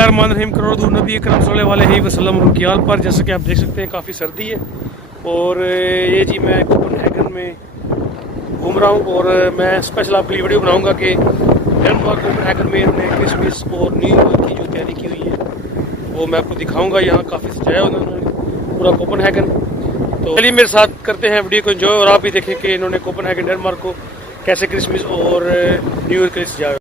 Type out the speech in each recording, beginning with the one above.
बिस्मिल्लाहिर्रहमानिर्रहीम। करोड़ नबी अकरम सल्लल्लाहु अलैहि वसल्लम उनकी आल पर। जैसे कि आप देख सकते हैं काफ़ी सर्दी है और ये जी मैं कोपेनहेगन में घूम रहा हूँ और मैं स्पेशल आपके लिए वीडियो बनाऊंगा कि डेनमार्क कोपेनहेगन में इन्होंने क्रिसमस और न्यू ईयर की जो तैयारी की हुई है वो मैं आपको दिखाऊंगा। यहाँ काफ़ी सजाया उन्होंने पूरा कोपेनहेगन। तो चलिए मेरे साथ करते हैं वीडियो को एंजॉय और आप भी देखें कि इन्होंने कोपेनहेगन डेनमार्क को कैसे क्रिसमस और न्यू ईयर के लिए सजाया।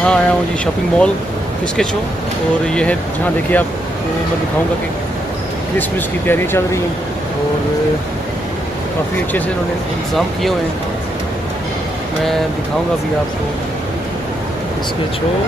यहाँ आया हूँ जी शॉपिंग मॉल फिश शो, और ये है जहाँ देखिए आप, मैं दिखाऊंगा कि क्रिसमस की तैयारियाँ चल रही हैं और काफ़ी अच्छे से इन्होंने इंतज़ाम किए हुए हैं। मैं दिखाऊंगा अभी आपको फिश शो।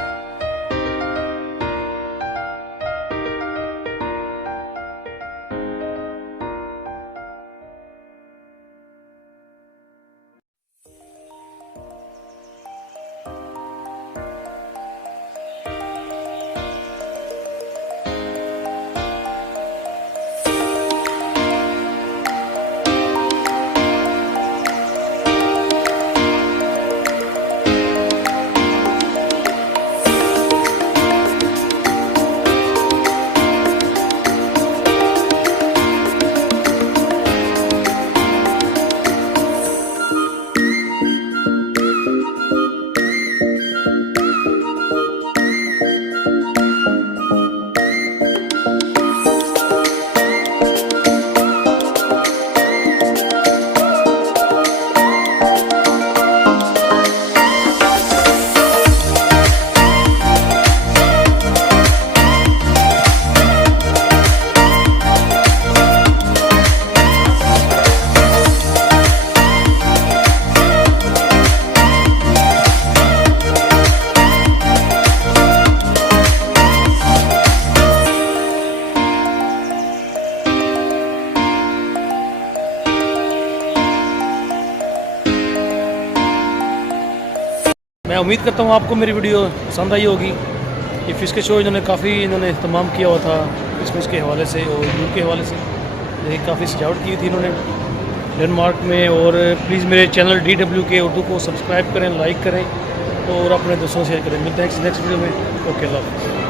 मैं उम्मीद करता हूँ आपको मेरी वीडियो पसंद आई होगी। ये फिश के शो इन्होंने इस्तेमाल किया हुआ था क्रिसमस के हवाले से और ईद के हवाले से। देखिए काफ़ी सजावट की थी इन्होंने डेनमार्क में। और प्लीज़ मेरे चैनल DWK उर्दू को सब्सक्राइब करें, लाइक करें और अपने दोस्तों से शेयर करें। मिलते हैं नेक्स्ट वीडियो में। ओके, अल्लाह हाफ़िज़।